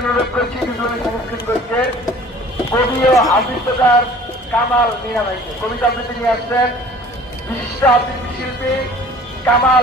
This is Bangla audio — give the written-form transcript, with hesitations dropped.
অনুরোধ করছি সংস্কৃতি করছে কবি ও আবৃত্তকার কামাল মিরামাইকে কবিতা আবৃত্তি নিয়ে আসছেন বিশিষ্ট আবৃত্তি শিল্পী কামাল